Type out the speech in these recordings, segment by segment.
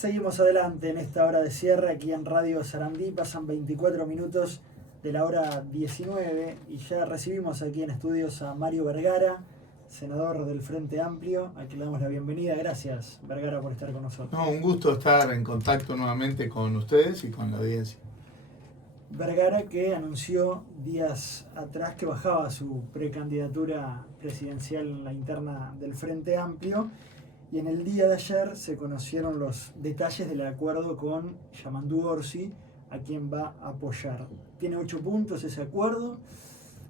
Seguimos adelante en esta hora de cierre aquí en Radio Sarandí. Pasan 24 minutos de la hora 19 y ya recibimos aquí en estudios a Mario Vergara, senador del Frente Amplio, a quien le damos la bienvenida. Gracias, Vergara, por estar con nosotros. No, un gusto estar en contacto nuevamente con ustedes y con la audiencia. Vergara, que anunció días atrás que bajaba su precandidatura presidencial en la interna del Frente Amplio, y en el día de ayer se conocieron los detalles del acuerdo con Yamandu Orsi, a quien va a apoyar. Tiene 8 puntos ese acuerdo.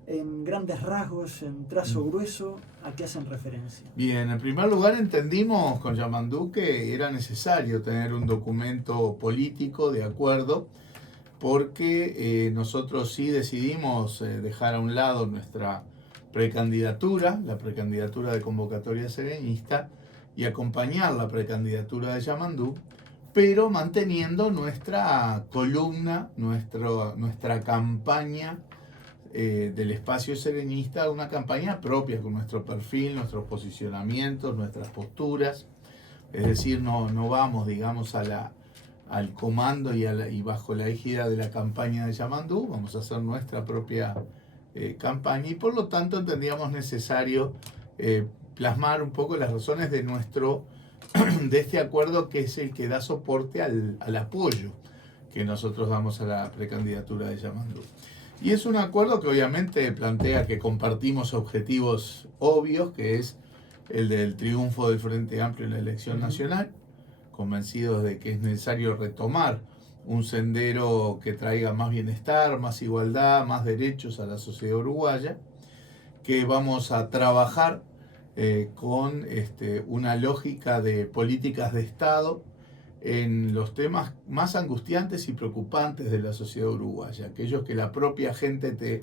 En grandes rasgos, en trazo grueso, ¿a qué hacen referencia? Bien, en primer lugar entendimos con Yamandu que era necesario tener un documento político de acuerdo, porque nosotros sí decidimos dejar a un lado nuestra precandidatura, la precandidatura de convocatoria serenista, y acompañar la precandidatura de Yamandu, pero manteniendo nuestra columna, nuestra campaña del espacio serenista, una campaña propia con nuestro perfil, nuestros posicionamientos, nuestras posturas. Es decir, no vamos, digamos, al comando y bajo la égida de la campaña de Yamandu, vamos a hacer nuestra propia campaña, y por lo tanto entendíamos necesario plasmar un poco las razones de este acuerdo, que es el que da soporte al apoyo que nosotros damos a la precandidatura de Yamandu. Y es un acuerdo que obviamente plantea que compartimos objetivos obvios, que es el del triunfo del Frente Amplio en la elección nacional, convencidos de que es necesario retomar un sendero que traiga más bienestar, más igualdad, más derechos a la sociedad uruguaya, que vamos a trabajar con una lógica de políticas de Estado en los temas más angustiantes y preocupantes de la sociedad uruguaya, aquellos que la propia gente te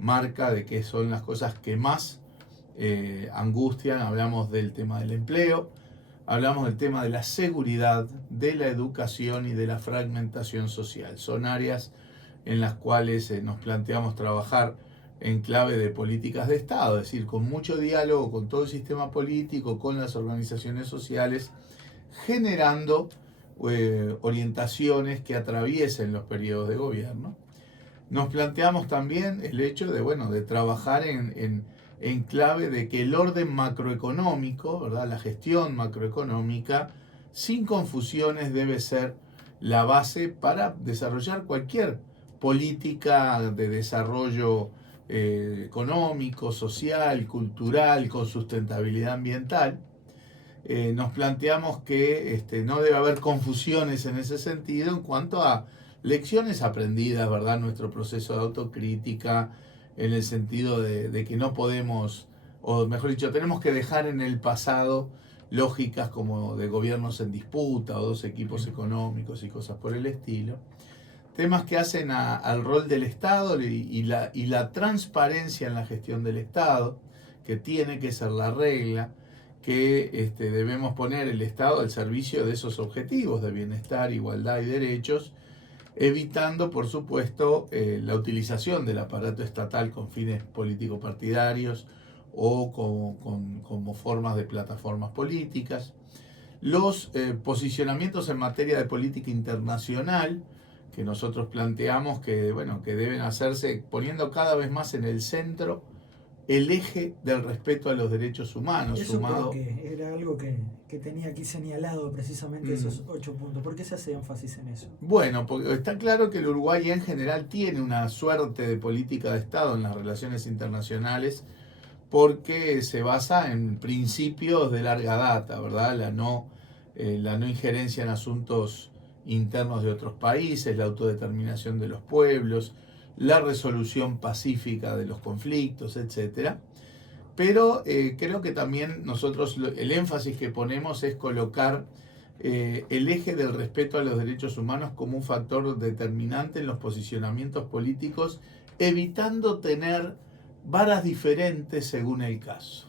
marca de que son las cosas que más angustian. Hablamos del tema del empleo, hablamos del tema de la seguridad, de la educación y de la fragmentación social. Son áreas en las cuales nos planteamos trabajar en clave de políticas de Estado, es decir, con mucho diálogo con todo el sistema político, con las organizaciones sociales, generando orientaciones que atraviesen los periodos de gobierno. Nos planteamos también el hecho de trabajar en clave de que el orden macroeconómico, ¿verdad? La gestión macroeconómica, sin confusiones, debe ser la base para desarrollar cualquier política de desarrollo económico, social, cultural, con sustentabilidad ambiental. Nos planteamos que no debe haber confusiones en ese sentido en cuanto a lecciones aprendidas, ¿verdad? Nuestro proceso de autocrítica, en el sentido de que no podemos, o mejor dicho, tenemos que dejar en el pasado lógicas como de gobiernos en disputa o dos equipos económicos y cosas por el estilo. Temas que hacen al rol del Estado y la transparencia en la gestión del Estado, que tiene que ser la regla, que debemos poner el Estado al servicio de esos objetivos de bienestar, igualdad y derechos, evitando, por supuesto, la utilización del aparato estatal con fines político-partidarios o como formas de plataformas políticas. Los posicionamientos en materia de política internacional, que nosotros planteamos que deben hacerse poniendo cada vez más en el centro el eje del respeto a los derechos humanos. Eso porque era algo que tenía aquí señalado precisamente esos 8 puntos. ¿Por qué se hace énfasis en eso? Bueno, porque está claro que el Uruguay en general tiene una suerte de política de Estado en las relaciones internacionales, porque se basa en principios de larga data, ¿verdad? La no injerencia en asuntos internos de otros países, la autodeterminación de los pueblos, la resolución pacífica de los conflictos, etc. Pero creo que también nosotros el énfasis que ponemos es colocar el eje del respeto a los derechos humanos como un factor determinante en los posicionamientos políticos, evitando tener varas diferentes según el caso.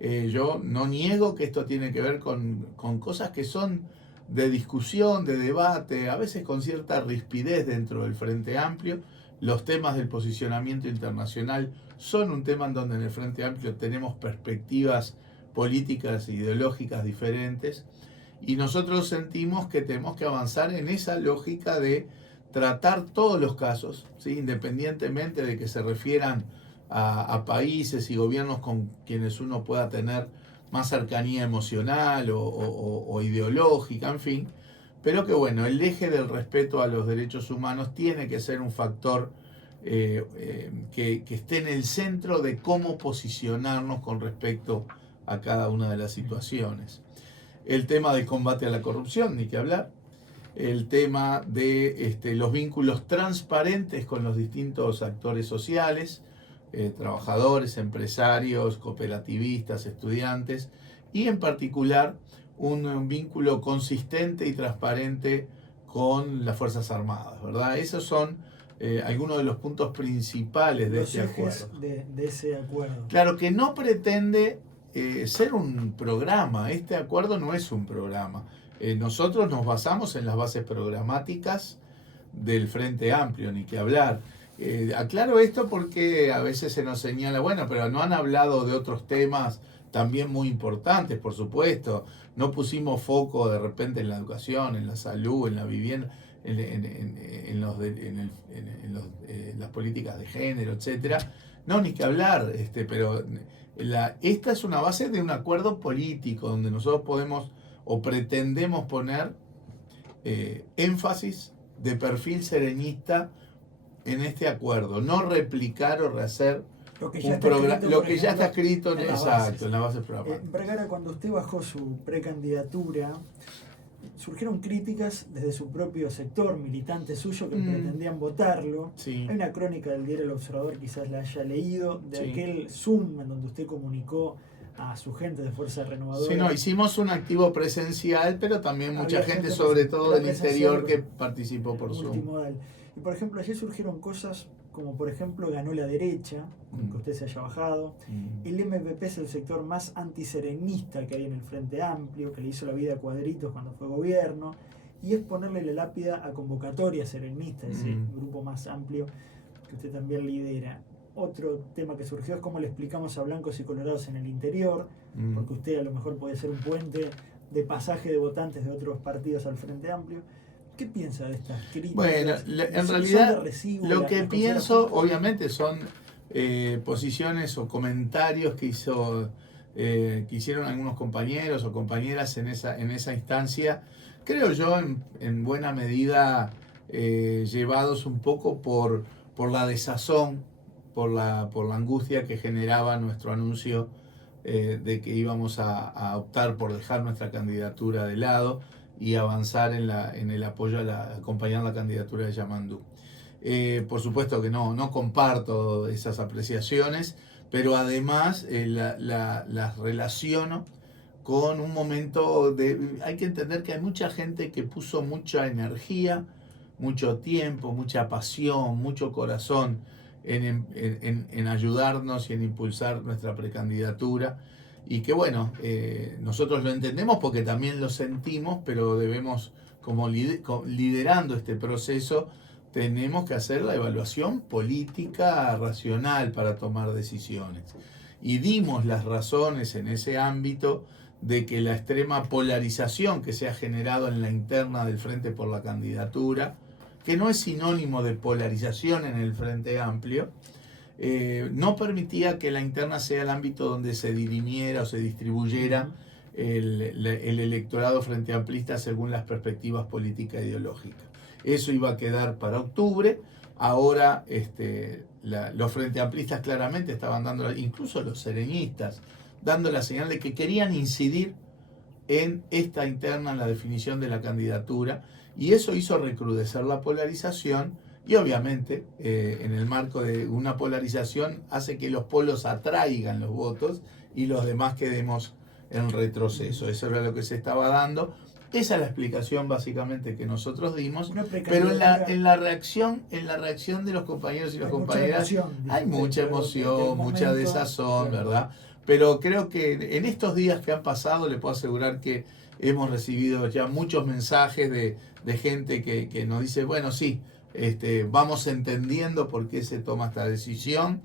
Yo no niego que esto tiene que ver con cosas que son de discusión, de debate, a veces con cierta rispidez dentro del Frente Amplio. Los temas del posicionamiento internacional son un tema en donde en el Frente Amplio tenemos perspectivas políticas e ideológicas diferentes, y nosotros sentimos que tenemos que avanzar en esa lógica de tratar todos los casos, ¿sí? Independientemente de que se refieran a países y gobiernos con quienes uno pueda tener más cercanía emocional o ideológica, en fin, pero que bueno, el eje del respeto a los derechos humanos tiene que ser un factor que esté en el centro de cómo posicionarnos con respecto a cada una de las situaciones. El tema del combate a la corrupción, ni que hablar. El tema de los vínculos transparentes con los distintos actores sociales, trabajadores, empresarios, cooperativistas, estudiantes, y en particular un vínculo consistente y transparente con las Fuerzas Armadas, ¿verdad? Esos son algunos de los puntos principales de este acuerdo. De ese acuerdo. Claro que no pretende ser un programa, este acuerdo no es un programa. Nosotros nos basamos en las bases programáticas del Frente Amplio, ni que hablar. Aclaro esto porque a veces se nos señala, bueno, pero no han hablado de otros temas también muy importantes, por supuesto. No pusimos foco de repente en la educación, en la salud, en la vivienda, en las políticas de género, etcétera. No, ni que hablar, pero esta es una base de un acuerdo político donde nosotros podemos o pretendemos poner énfasis de perfil serenista en este acuerdo, no replicar o rehacer lo que ya está escrito en la base programática. Vergara, cuando usted bajó su precandidatura, surgieron críticas desde su propio sector, militantes suyos que pretendían votarlo. Sí. Hay una crónica del diario El Observador, quizás la haya leído, de Sí. aquel Zoom en donde usted comunicó a su gente de Fuerza Renovadora. Sí, no, hicimos un activo presencial, pero también mucha gente, sobre todo del interior, que participó por Zoom. Multimodal. Y por ejemplo, ayer surgieron cosas como, por ejemplo, ganó la derecha, aunque usted se haya bajado. El MPP es el sector más antiserenista que hay en el Frente Amplio, que le hizo la vida a cuadritos cuando fue gobierno, y es ponerle la lápida a Convocatoria Serenista, ese grupo más amplio que usted también lidera. Otro tema que surgió es cómo le explicamos a blancos y colorados en el interior, porque usted a lo mejor puede ser un puente de pasaje de votantes de otros partidos al Frente Amplio. ¿Qué piensa de estas críticas? Bueno, en realidad lo que pienso, obviamente, son posiciones o comentarios que hicieron algunos compañeros o compañeras en esa instancia, creo yo, en buena medida llevados un poco por la desazón, por la angustia que generaba nuestro anuncio de que íbamos a optar por dejar nuestra candidatura de lado y avanzar en el apoyo acompañar la candidatura de Yamandú. Por supuesto que no comparto esas apreciaciones, pero además las relaciono con un momento hay que entender que hay mucha gente que puso mucha energía, mucho tiempo, mucha pasión, mucho corazón en ayudarnos y en impulsar nuestra precandidatura. Y que bueno, nosotros lo entendemos porque también lo sentimos, pero debemos, como liderando este proceso, tenemos que hacer la evaluación política racional para tomar decisiones. Y dimos las razones en ese ámbito de que la extrema polarización que se ha generado en la interna del Frente por la Candidatura, que no es sinónimo de polarización en el Frente Amplio, no permitía que la interna sea el ámbito donde se dirimiera o se distribuyera el electorado frente amplista según las perspectivas políticas e ideológicas. Eso iba a quedar para octubre. Ahora los frente amplistas claramente estaban dando, incluso los sereñistas, dando la señal de que querían incidir en esta interna, en la definición de la candidatura, y eso hizo recrudecer la polarización. Y obviamente, en el marco de una polarización, hace que los polos atraigan los votos y los demás quedemos en retroceso. Eso era lo que se estaba dando. Esa es la explicación básicamente que nosotros dimos. Pero en la reacción de los compañeros y las compañeras hay mucha emoción, mucha desazón, ¿verdad? Pero creo que en estos días que han pasado, le puedo asegurar que hemos recibido ya muchos mensajes de gente que nos dice, bueno, sí, vamos entendiendo por qué se toma esta decisión,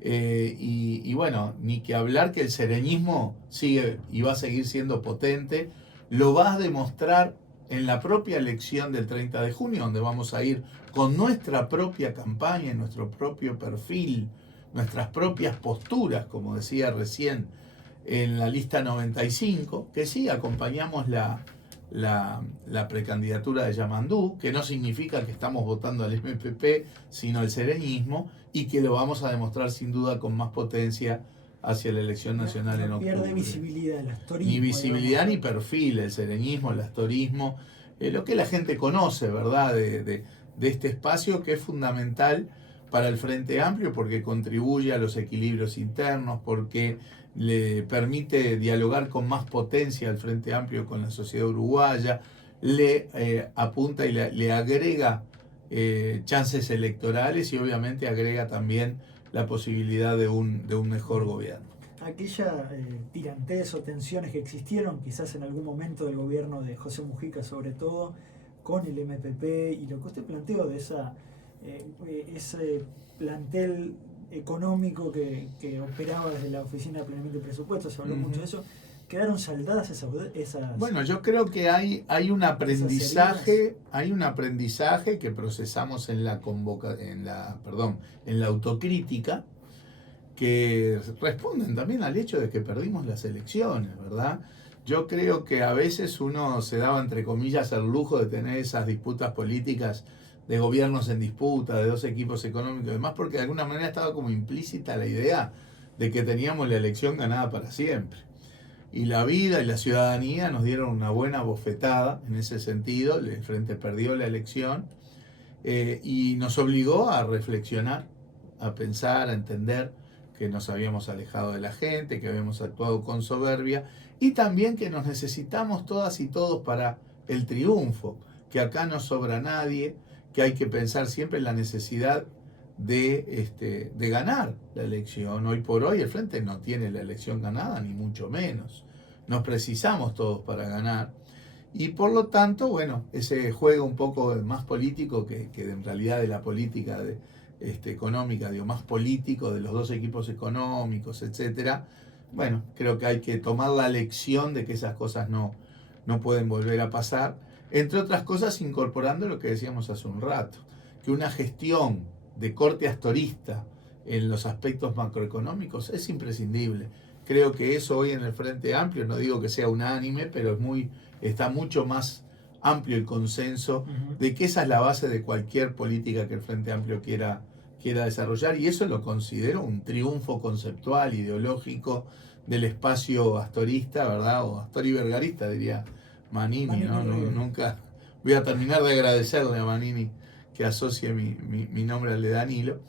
y bueno, ni que hablar que el sereñismo sigue y va a seguir siendo potente, lo va a demostrar en la propia elección del 30 de junio, donde vamos a ir con nuestra propia campaña, nuestro propio perfil, nuestras propias posturas, como decía recién, en la lista 95, que sí, acompañamos la precandidatura de Yamandú, que no significa que estamos votando al MPP, sino el sereñismo, y que lo vamos a demostrar sin duda con más potencia hacia la elección nacional en octubre. Pierde visibilidad el astorismo. Ni visibilidad digamos, ni perfil, el sereñismo, el astorismo, lo que la gente conoce, ¿verdad? De este espacio que es fundamental para el Frente Amplio porque contribuye a los equilibrios internos, porque le permite dialogar con más potencia al Frente Amplio con la sociedad uruguaya, le apunta y le agrega chances electorales y obviamente agrega también la posibilidad de un mejor gobierno. Aquella tirantez o tensiones que existieron quizás en algún momento del gobierno de José Mujica sobre todo con el MPP y lo que usted planteó de ese plantel económico que operaba desde la Oficina de Planeamiento y Presupuesto, se habló mucho de eso, quedaron saldadas esas... Bueno, yo creo que hay un aprendizaje que procesamos en la autocrítica, que responden también al hecho de que perdimos las elecciones, ¿verdad? Yo creo que a veces uno se daba, entre comillas, el lujo de tener esas disputas políticas de gobiernos en disputa, de dos equipos económicos y demás, porque de alguna manera estaba como implícita la idea de que teníamos la elección ganada para siempre. Y la vida y la ciudadanía nos dieron una buena bofetada en ese sentido, el Frente perdió la elección y nos obligó a reflexionar, a pensar, a entender que nos habíamos alejado de la gente, que habíamos actuado con soberbia y también que nos necesitamos todas y todos para el triunfo, que acá no sobra nadie, que hay que pensar siempre en la necesidad de ganar la elección. Hoy por hoy el Frente no tiene la elección ganada, ni mucho menos. Nos precisamos todos para ganar. Y por lo tanto, bueno, ese juego un poco más político que en realidad de la política económica, digo, más político de los dos equipos económicos, etcétera. Bueno, creo que hay que tomar la lección de que esas cosas no pueden volver a pasar. Entre otras cosas, incorporando lo que decíamos hace un rato, que una gestión de corte astorista en los aspectos macroeconómicos es imprescindible. Creo que eso hoy en el Frente Amplio, no digo que sea unánime, pero está mucho más amplio el consenso de que esa es la base de cualquier política que el Frente Amplio quiera desarrollar, y eso lo considero un triunfo conceptual, ideológico del espacio astorista, ¿verdad? O astori-vergarista, diría Manini, ¿no? Nunca voy a terminar de agradecerle a Manini que asocie mi nombre al de Danilo,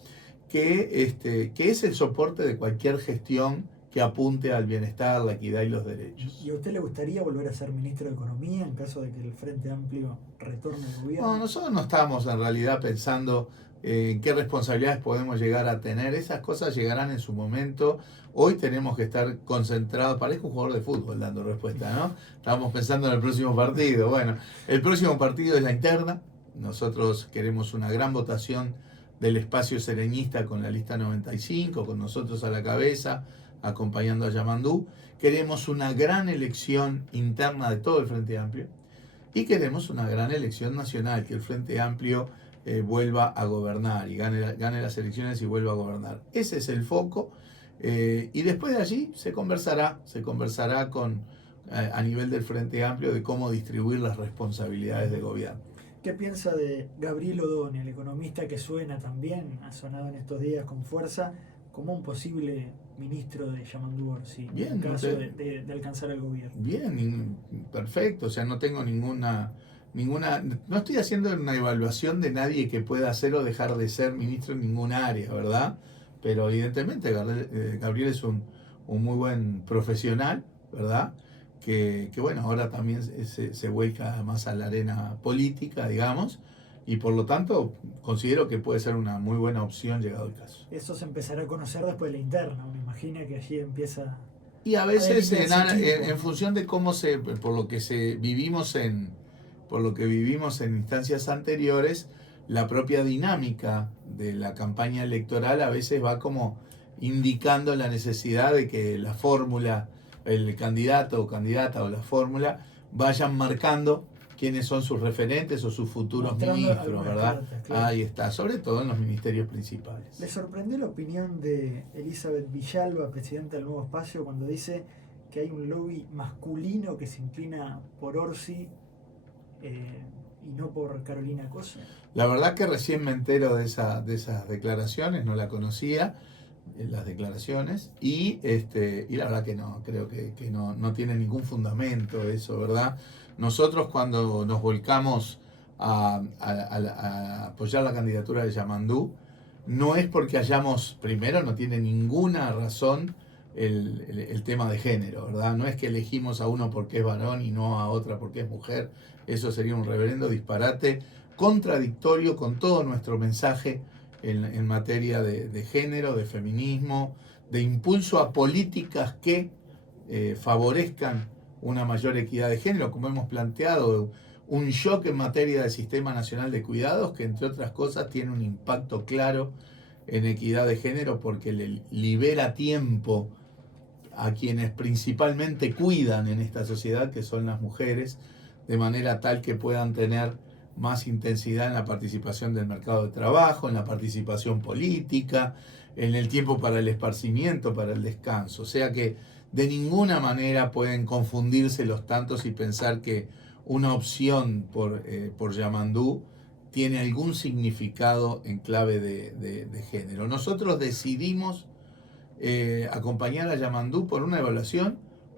que es el soporte de cualquier gestión que apunte al bienestar, la equidad y los derechos. ¿Y a usted le gustaría volver a ser ministro de Economía en caso de que el Frente Amplio retorne al gobierno? No, nosotros no estamos en realidad pensando en qué responsabilidades podemos llegar a tener. Esas cosas llegarán en su momento. Hoy tenemos que estar concentrados. Parezco un jugador de fútbol dando respuesta, ¿no? Estamos pensando en el próximo partido. Bueno, el próximo partido es la interna. Nosotros queremos una gran votación del espacio sereñista con la lista 95, con nosotros a la cabeza, acompañando a Yamandú. Queremos una gran elección interna de todo el Frente Amplio y queremos una gran elección nacional, que el Frente Amplio vuelva a gobernar y gane las elecciones y vuelva a gobernar. Ese es el foco y después de allí se conversará a nivel del Frente Amplio de cómo distribuir las responsabilidades de gobierno. ¿Qué piensa de Gabriel Odone, el economista que suena también, ha sonado en estos días con fuerza, como un posible ministro de Yamandú Orsi, en caso de alcanzar el gobierno? Bien, perfecto, o sea, no tengo ninguna, no estoy haciendo una evaluación de nadie que pueda ser o dejar de ser ministro en ningún área, ¿verdad? Pero evidentemente Gabriel es un muy buen profesional, ¿verdad? Que bueno, ahora también se vuelca más a la arena política, digamos, y por lo tanto considero que puede ser una muy buena opción llegado el caso. Eso se empezará a conocer después de la interna, me imagino que allí empieza... Y a veces en función de cómo por lo que vivimos en instancias anteriores, la propia dinámica de la campaña electoral a veces va como indicando la necesidad de que la fórmula, el candidato o candidata o la fórmula vayan marcando quiénes son sus referentes o sus futuros Mostrando ministros, algunas ¿verdad? cartas, claro. Ahí está, sobre todo en los ministerios principales. ¿Le sorprendió la opinión de Elizabeth Villalba, presidenta del Nuevo Espacio, cuando dice que hay un lobby masculino que se inclina por Orsi y no por Carolina Cose? La verdad que recién me entero de esas declaraciones, no la conocía, las declaraciones, y la verdad que no, creo que no tiene ningún fundamento eso, ¿verdad? Nosotros cuando nos volcamos a apoyar la candidatura de Yamandú, no es porque hayamos, primero no tiene ninguna razón el tema de género, ¿verdad? No es que elegimos a uno porque es varón y no a otra porque es mujer, eso sería un reverendo disparate, contradictorio con todo nuestro mensaje en materia de género, de feminismo, de impulso a políticas que favorezcan una mayor equidad de género, como hemos planteado, un shock en materia del Sistema Nacional de Cuidados, que entre otras cosas tiene un impacto claro en equidad de género porque le libera tiempo a quienes principalmente cuidan en esta sociedad, que son las mujeres, de manera tal que puedan tener más intensidad en la participación del mercado de trabajo, en la participación política, en el tiempo para el esparcimiento, para el descanso. O sea que de ninguna manera pueden confundirse los tantos y pensar que una opción por Yamandú tiene algún significado en clave de género. Nosotros decidimos acompañar a Yamandú por una evaluación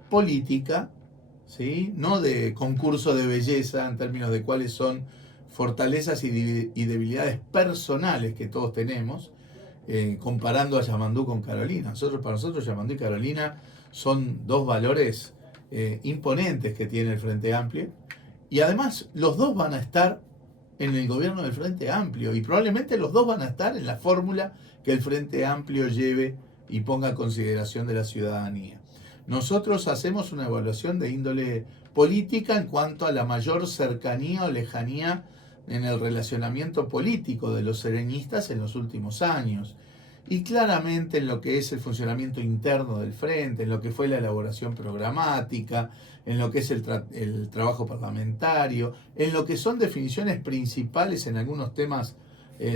política, ¿sí? No de concurso de belleza en términos de cuáles son fortalezas y debilidades personales que todos tenemos, comparando a Yamandú con Carolina. Para nosotros Yamandú y Carolina son dos valores imponentes que tiene el Frente Amplio, y además los dos van a estar en el gobierno del Frente Amplio, y probablemente los dos van a estar en la fórmula que el Frente Amplio lleve y ponga a consideración de la ciudadanía. Nosotros hacemos una evaluación de índole política en cuanto a la mayor cercanía o lejanía en el relacionamiento político de los sereñistas en los últimos años. Y claramente en lo que es el funcionamiento interno del Frente, en lo que fue la elaboración programática, en lo que es el trabajo parlamentario, en lo que son definiciones principales en algunos temas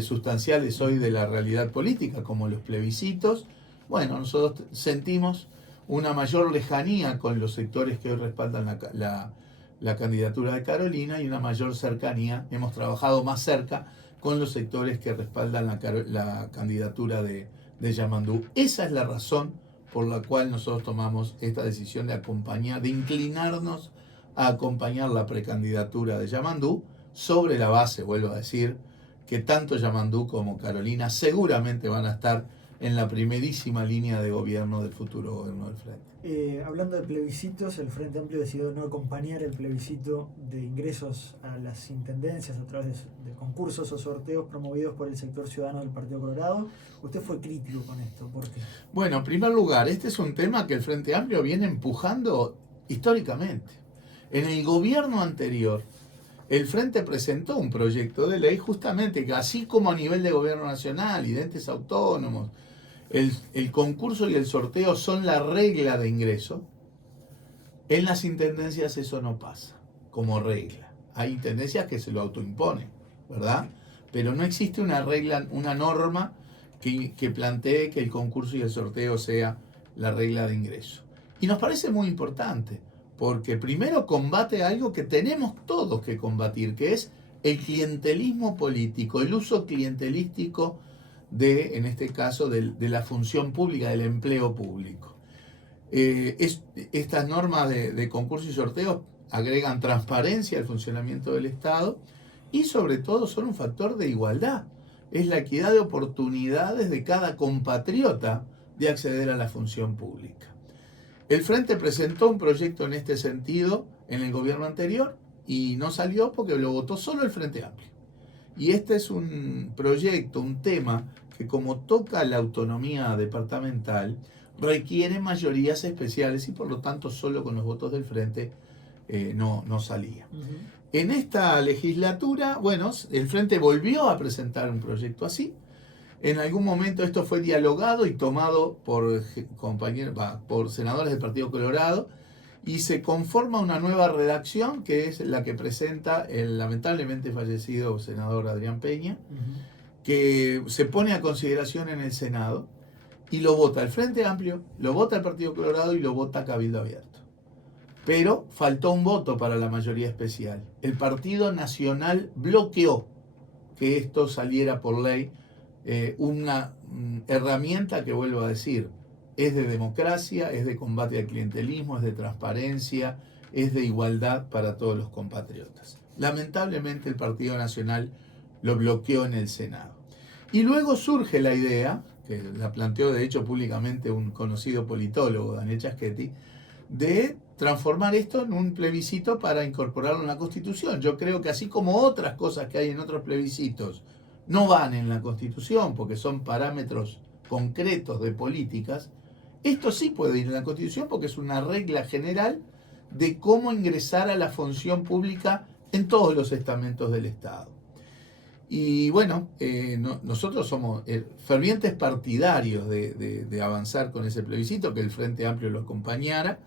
sustanciales hoy de la realidad política, como los plebiscitos. Bueno, nosotros sentimos una mayor lejanía con los sectores que hoy respaldan la candidatura de Carolina y una mayor cercanía, hemos trabajado más cerca con los sectores que respaldan la candidatura de Yamandú. Esa es la razón por la cual nosotros tomamos esta decisión de acompañar, de inclinarnos a acompañar la precandidatura de Yamandú sobre la base, vuelvo a decir, que tanto Yamandú como Carolina seguramente van a estar en la primerísima línea de gobierno del futuro gobierno del Frente. Hablando de plebiscitos, el Frente Amplio decidió no acompañar el plebiscito de ingresos a las intendencias a través de concursos o sorteos promovidos por el sector ciudadano del Partido Colorado. Usted fue crítico con esto, ¿por qué? Bueno, en primer lugar, este es un tema que el Frente Amplio viene empujando históricamente. En el gobierno anterior, el Frente presentó un proyecto de ley justamente que, así como a nivel de gobierno nacional y de entes autónomos, el concurso y el sorteo son la regla de ingreso, en las intendencias eso no pasa como regla. Hay intendencias que se lo autoimponen, ¿verdad? Pero no existe una regla, una norma que plantee que el concurso y el sorteo sea la regla de ingreso. Y nos parece muy importante, porque primero combate algo que tenemos todos que combatir, que es el clientelismo político, el uso clientelístico en este caso, de la función pública, del empleo público. Estas normas de concurso y sorteo agregan transparencia al funcionamiento del Estado y sobre todo son un factor de igualdad. Es la equidad de oportunidades de cada compatriota de acceder a la función pública. El Frente presentó un proyecto en este sentido en el gobierno anterior y no salió porque lo votó solo el Frente Amplio. Y este es un proyecto, un tema que, como toca la autonomía departamental, requiere mayorías especiales y por lo tanto solo con los votos del Frente no salía. En esta legislatura, bueno, el Frente volvió a presentar un proyecto así. En algún momento esto fue dialogado y tomado por senadores del Partido Colorado, y se conforma una nueva redacción que es la que presenta el lamentablemente fallecido senador Adrián Peña, que se pone a consideración en el Senado y lo vota el Frente Amplio, lo vota el Partido Colorado y lo vota Cabildo Abierto. Pero faltó un voto para la mayoría especial. El Partido Nacional bloqueó que esto saliera por ley, una herramienta que, vuelvo a decir, es de democracia, es de combate al clientelismo, es de transparencia, es de igualdad para todos los compatriotas. Lamentablemente el Partido Nacional lo bloqueó en el Senado. Y luego surge la idea, que la planteó de hecho públicamente un conocido politólogo, Daniel Chaschetti, de transformar esto en un plebiscito para incorporarlo en la Constitución. Yo creo que así como otras cosas que hay en otros plebiscitos no van en la Constitución porque son parámetros concretos de políticas, esto sí puede ir en la Constitución porque es una regla general de cómo ingresar a la función pública en todos los estamentos del Estado. Y bueno, nosotros somos fervientes partidarios de avanzar con ese plebiscito, que el Frente Amplio lo acompañara,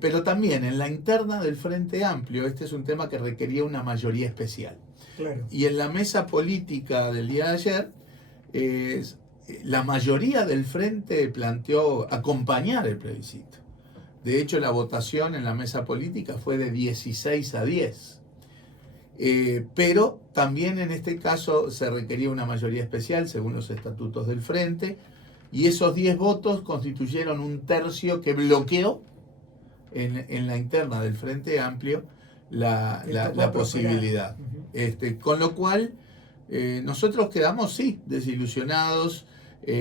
pero también en la interna del Frente Amplio, este es un tema que requería una mayoría especial. Claro. Y en la mesa política del día de ayer, la mayoría del Frente planteó acompañar el plebiscito. De hecho, la votación en la mesa política fue de 16-10. Pero también en este caso se requería una mayoría especial según los estatutos del Frente, y esos 10 votos constituyeron un tercio que bloqueó en la interna del Frente Amplio la posibilidad. Con lo cual nosotros quedamos, sí, desilusionados.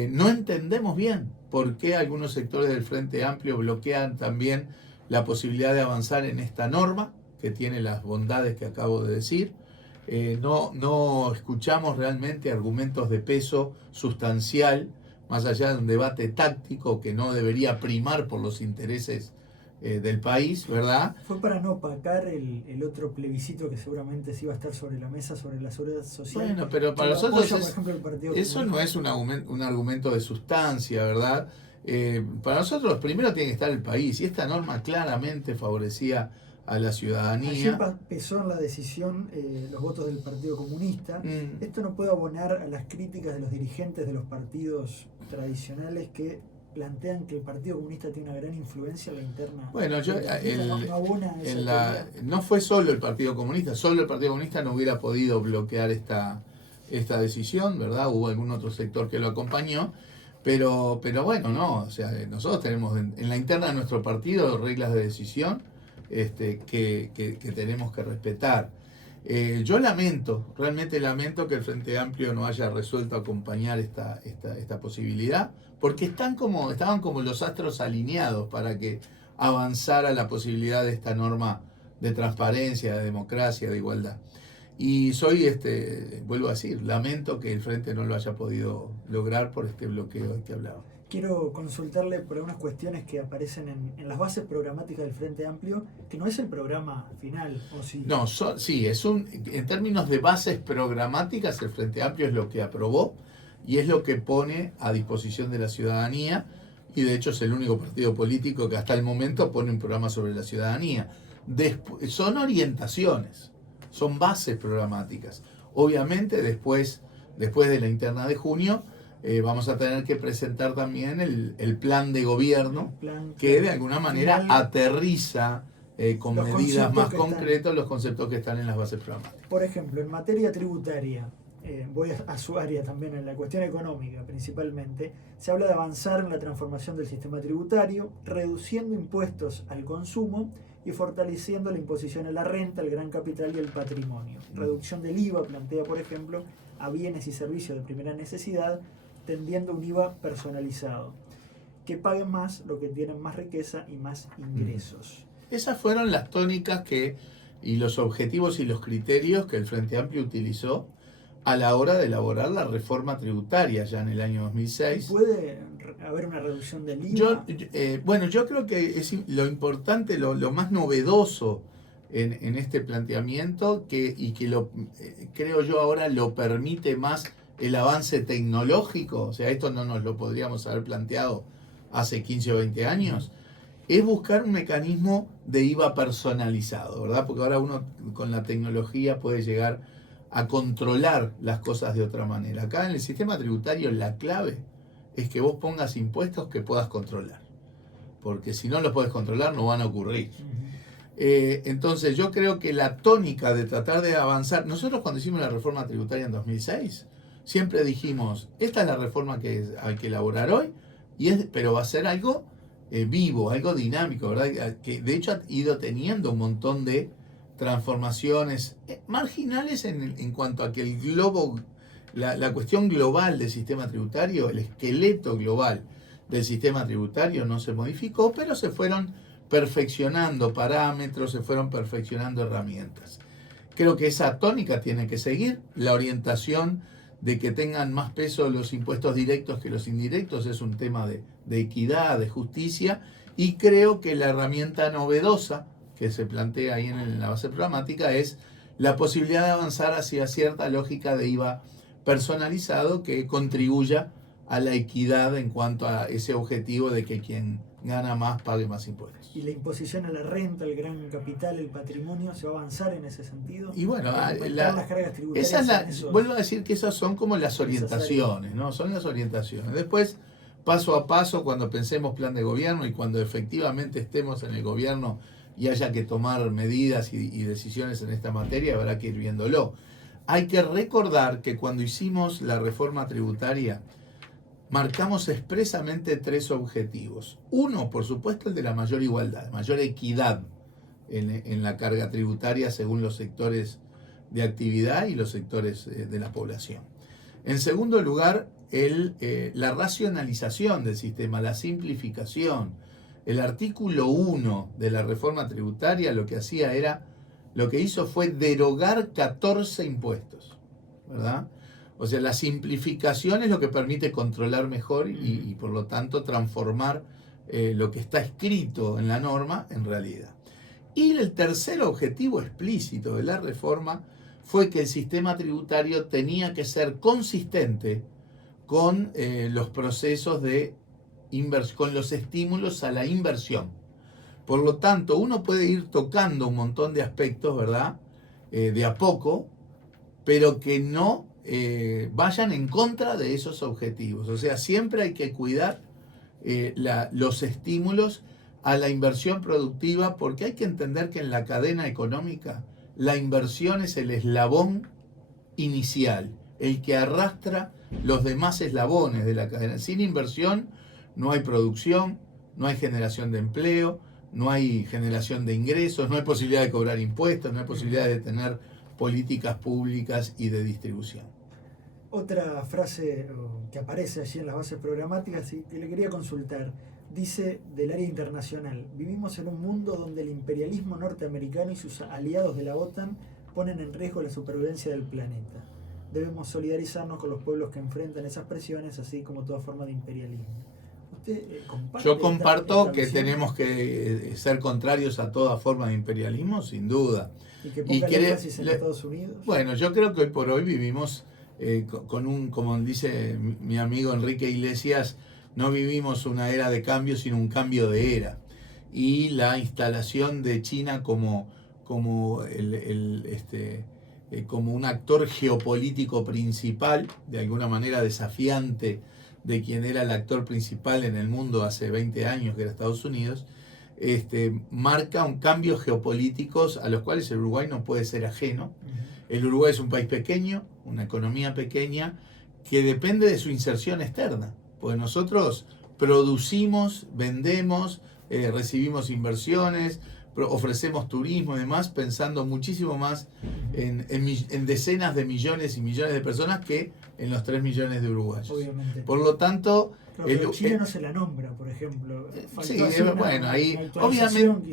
No entendemos bien por qué algunos sectores del Frente Amplio bloquean también la posibilidad de avanzar en esta norma, que tiene las bondades que acabo de decir. No escuchamos realmente argumentos de peso sustancial, más allá de un debate táctico que no debería primar por los intereses del país, ¿verdad? Fue para no opacar el otro plebiscito que seguramente sí iba a estar sobre la mesa, sobre la seguridad social. Bueno, pero para nosotros apoya, por ejemplo, el Partido eso no es un argumento de sustancia, ¿verdad? Para nosotros primero tiene que estar el país, y esta norma claramente favorecía a la ciudadanía. Allí pesó en la decisión los votos del Partido Comunista. Esto no puede abonar a las críticas de los dirigentes de los partidos tradicionales que plantean que el Partido Comunista tiene una gran influencia en la interna. Bueno, no fue solo el Partido Comunista, solo el Partido Comunista no hubiera podido bloquear esta decisión, ¿verdad? Hubo algún otro sector que lo acompañó, pero bueno, no, o sea, nosotros tenemos en la interna de nuestro partido reglas de decisión que tenemos que respetar. Yo realmente lamento que el Frente Amplio no haya resuelto acompañar esta posibilidad, porque estaban como los astros alineados para que avanzara la posibilidad de esta norma de transparencia, de democracia, de igualdad. Y vuelvo a decir, lamento que el Frente no lo haya podido lograr por este bloqueo del que hablaba. Quiero consultarle por algunas cuestiones que aparecen en las bases programáticas del Frente Amplio, que no es el programa final, ¿o sí? No, sí, en términos de bases programáticas, el Frente Amplio es lo que aprobó y es lo que pone a disposición de la ciudadanía, y de hecho es el único partido político que hasta el momento pone un programa sobre la ciudadanía. Son orientaciones, son bases programáticas. Obviamente después de la interna de junio, vamos a tener que presentar también el plan de gobierno, que de alguna manera aterriza con medidas más concretas los conceptos que están en las bases programáticas. Por ejemplo, en materia tributaria, voy a su área también, en la cuestión económica principalmente, se habla de avanzar en la transformación del sistema tributario, reduciendo impuestos al consumo y fortaleciendo la imposición a la renta, el gran capital y el patrimonio. Reducción del IVA plantea, por ejemplo, a bienes y servicios de primera necesidad, tendiendo un IVA personalizado, que paguen más los que tienen más riqueza y más ingresos. Esas fueron las tónicas y los objetivos y los criterios que el Frente Amplio utilizó a la hora de elaborar la reforma tributaria ya en el año 2006. ¿Puede haber una reducción del IVA? Yo creo que es lo importante, lo más novedoso en este planteamiento, creo yo ahora lo permite más el avance tecnológico, o sea, esto no nos lo podríamos haber planteado hace 15 o 20 años, es buscar un mecanismo de IVA personalizado, ¿verdad? Porque ahora uno con la tecnología puede llegar a controlar las cosas de otra manera. Acá en el sistema tributario la clave es que vos pongas impuestos que puedas controlar, porque si no los puedes controlar no van a ocurrir. Entonces yo creo que la tónica de tratar de avanzar, nosotros cuando hicimos la reforma tributaria en 2006, siempre dijimos, esta es la reforma que hay que elaborar hoy, pero va a ser algo vivo, algo dinámico, ¿verdad? Que de hecho ha ido teniendo un montón de transformaciones marginales en cuanto a que el globo, la cuestión global del sistema tributario, el esqueleto global del sistema tributario no se modificó, pero se fueron perfeccionando parámetros, se fueron perfeccionando herramientas. Creo que esa tónica tiene que seguir. La orientación de que tengan más peso los impuestos directos que los indirectos es un tema de equidad, de justicia, y creo que la herramienta novedosa que se plantea ahí en la base programática es la posibilidad de avanzar hacia cierta lógica de IVA personalizado que contribuya a la equidad en cuanto a ese objetivo de que quien gana más pague más impuestos. ¿Y la imposición a la renta, el gran capital, el patrimonio, se va a avanzar en ese sentido? Y bueno, las cargas tributarias vuelvo a decir que esas son como las orientaciones, ¿no? Son las orientaciones. Después, paso a paso, cuando pensemos plan de gobierno y cuando efectivamente estemos en el gobierno y haya que tomar medidas y decisiones en esta materia, habrá que ir viéndolo. Hay que recordar que cuando hicimos la reforma tributaria, marcamos expresamente 3 objetivos. Uno, por supuesto, el de la mayor igualdad, mayor equidad en la carga tributaria según los sectores de actividad y los sectores de la población. En segundo lugar, la racionalización del sistema, la simplificación. El artículo 1 de la reforma tributaria lo que hizo fue derogar 14 impuestos, ¿verdad? O sea, la simplificación es lo que permite controlar mejor y por lo tanto transformar lo que está escrito en la norma en realidad. Y el tercer objetivo explícito de la reforma fue que el sistema tributario tenía que ser consistente con los procesos con los estímulos a la inversión. Por lo tanto, uno puede ir tocando un montón de aspectos, ¿verdad? De a poco, pero que no vayan en contra de esos objetivos. O sea, siempre hay que cuidar los estímulos a la inversión productiva, porque hay que entender que en la cadena económica la inversión es el eslabón inicial, el que arrastra los demás eslabones de la cadena. Sin inversión no hay producción, no hay generación de empleo, no hay generación de ingresos, no hay posibilidad de cobrar impuestos, no hay posibilidad de tener políticas públicas y de distribución. Otra frase que aparece allí en las bases programáticas y que le quería consultar, dice del área internacional: vivimos en un mundo donde el imperialismo norteamericano y sus aliados de la OTAN ponen en riesgo la supervivencia del planeta. Debemos solidarizarnos con los pueblos que enfrentan esas presiones, así como toda forma de imperialismo. ¿Usted comparte? Yo comparto esta que visión? tenemos que ser contrarios a toda forma de imperialismo, sin duda. ¿Y que ponga énfasis en Estados Unidos? Bueno, yo creo que hoy por hoy vivimos como dice mi amigo Enrique Iglesias, no vivimos una era de cambio, sino un cambio de era. Y la instalación de China como un actor geopolítico principal, de alguna manera desafiante de quien era el actor principal en el mundo hace 20 años, que era Estados Unidos, marca un cambio geopolíticos a los cuales el Uruguay no puede ser ajeno. El Uruguay es un país pequeño, una economía pequeña, que depende de su inserción externa. Pues nosotros producimos, vendemos, recibimos inversiones, ofrecemos turismo y demás, pensando muchísimo más en decenas de millones y millones de personas que en los 3 millones de uruguayos. Obviamente. Por lo tanto... Pero Chile no se la nombra, por ejemplo. Sí, bueno, ahí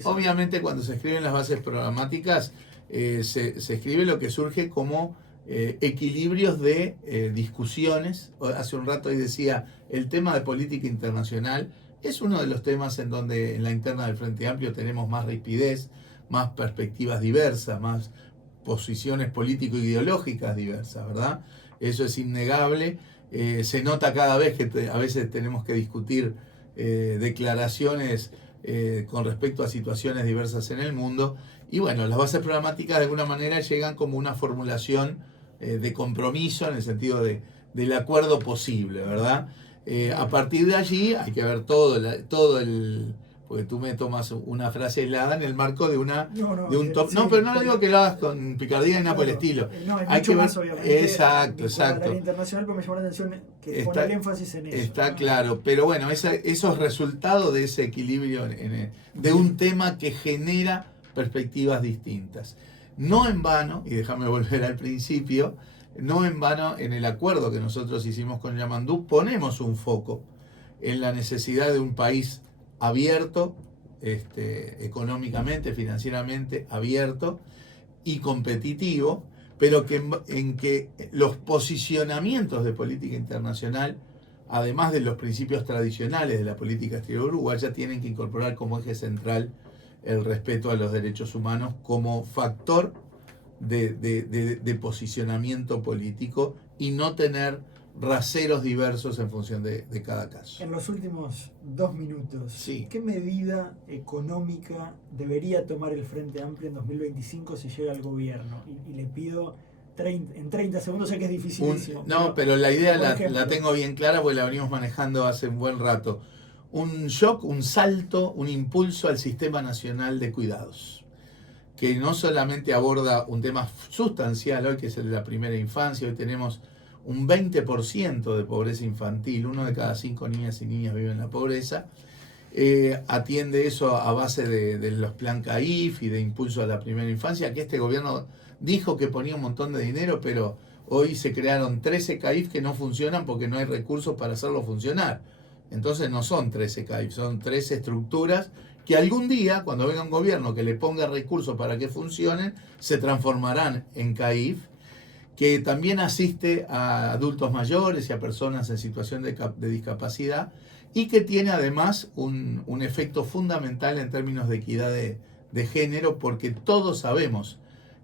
obviamente cuando se escriben las bases programáticas se escribe lo que surge como equilibrios de discusiones. Hace un rato ahí decía, el tema de política internacional es uno de los temas en donde en la interna del Frente Amplio tenemos más rigidez, más perspectivas diversas, más posiciones político-ideológicas diversas, ¿verdad? Eso es innegable. Se nota cada vez que a veces tenemos que discutir declaraciones con respecto a situaciones diversas en el mundo. Y bueno, las bases programáticas de alguna manera llegan como una formulación de compromiso en el sentido del acuerdo posible, ¿verdad? A partir de allí hay que ver todo el porque tú me tomas una frase aislada en el marco de un top. Sí, No, pero no lo digo que lo hagas con picardía ni nada por el estilo. No, hay Hay mucho que ver, más, obviamente. exacto. La ley internacional, pero me llamó la atención que pone el énfasis en eso. Está claro, pero bueno, esos resultados de ese equilibrio de un tema que genera perspectivas distintas. No en vano, y déjame volver al principio, no en vano en el acuerdo que nosotros hicimos con Yamandú ponemos un foco en la necesidad de un país abierto, económicamente, financieramente abierto y competitivo, pero en que los posicionamientos de política internacional, además de los principios tradicionales de la política exterior uruguaya, tienen que incorporar como eje central el respeto a los derechos humanos como factor de posicionamiento político y no tener raseros diversos en función de cada caso. En los últimos 2 minutos, sí. ¿Qué medida económica debería tomar el Frente Amplio en 2025 si llega al gobierno? Y le pido en 30 segundos, sé que es dificilísimo. Pero la idea la tengo bien clara porque la venimos manejando hace un buen rato. Un shock, un salto, un impulso al Sistema Nacional de Cuidados, que no solamente aborda un tema sustancial hoy, que es el de la primera infancia. Hoy tenemos un 20% de pobreza infantil, 1 de cada 5 niñas y niñas vive en la pobreza. Atiende eso a base de los plan CAIF y de impulso a la primera infancia, que este gobierno dijo que ponía un montón de dinero, pero hoy se crearon 13 CAIF que no funcionan porque no hay recursos para hacerlo funcionar. Entonces no son 13 CAIF, son 13 estructuras que algún día, cuando venga un gobierno que le ponga recursos para que funcionen, se transformarán en CAIF, que también asiste a adultos mayores y a personas en situación de discapacidad, y que tiene además un efecto fundamental en términos de equidad de género, porque todos sabemos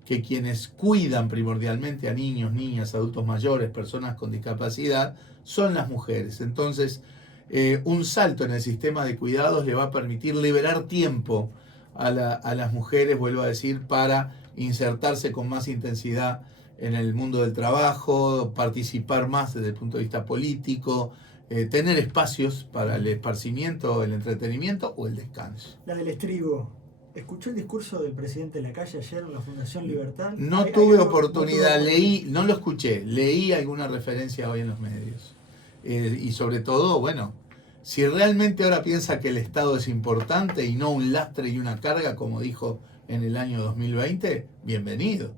que quienes cuidan primordialmente a niños, niñas, adultos mayores, personas con discapacidad, son las mujeres. Entonces, un salto en el sistema de cuidados le va a permitir liberar tiempo a las mujeres, vuelvo a decir, para insertarse con más intensidad en el mundo del trabajo, participar más desde el punto de vista político, tener espacios para el esparcimiento, el entretenimiento o el descanso. La del estribo. ¿Escuchó el discurso del presidente Lacalle ayer en la Fundación Libertad? No tuve oportunidad, leí, no lo escuché, leí alguna referencia hoy en los medios. Y sobre todo, bueno, si realmente ahora piensa que el Estado es importante y no un lastre y una carga, como dijo en el año 2020, bienvenido.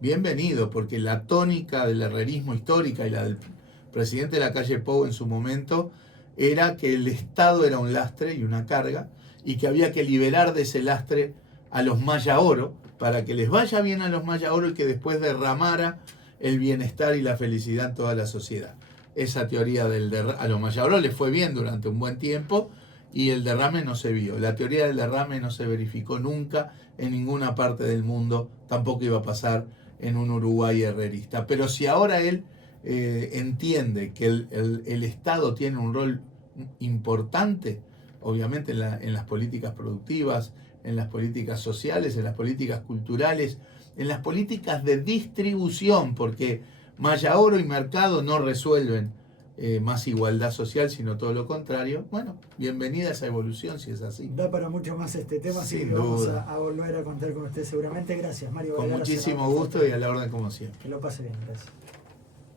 Bienvenido, porque la tónica del herrerismo histórica y la del presidente Lacalle Pou en su momento era que el Estado era un lastre y una carga, y que había que liberar de ese lastre a los Maya Oro para que les vaya bien a los Maya Oro y que después derramara el bienestar y la felicidad en toda la sociedad. Esa teoría a los Maya Oro les fue bien durante un buen tiempo y el derrame no se vio. La teoría del derrame no se verificó nunca en ninguna parte del mundo, tampoco iba a pasar en un Uruguay herrerista. Pero si ahora él entiende que el Estado tiene un rol importante, obviamente en las políticas productivas, en las políticas sociales, en las políticas culturales, en las políticas de distribución, porque Maya Oro y mercado no resuelven más igualdad social, sino todo lo contrario. Bueno, bienvenida a esa evolución, si es así. Da para mucho más este tema, así que vamos a volver a contar con usted seguramente. Gracias, Mario. Con muchísimo gusto y a la orden como siempre. Que lo pase bien, gracias.